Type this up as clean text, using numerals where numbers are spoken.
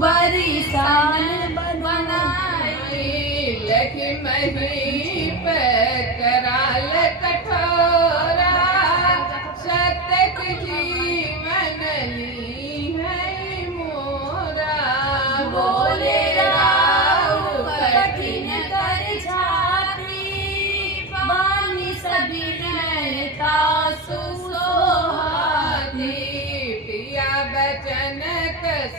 बरिसान बनाई। लखमही पे कराल कठोरा, शतक जीवन ली है मोरा। बोले राव कठिन कर छाती, बानी सभी रहता सुसोहाती। पिया बचन कस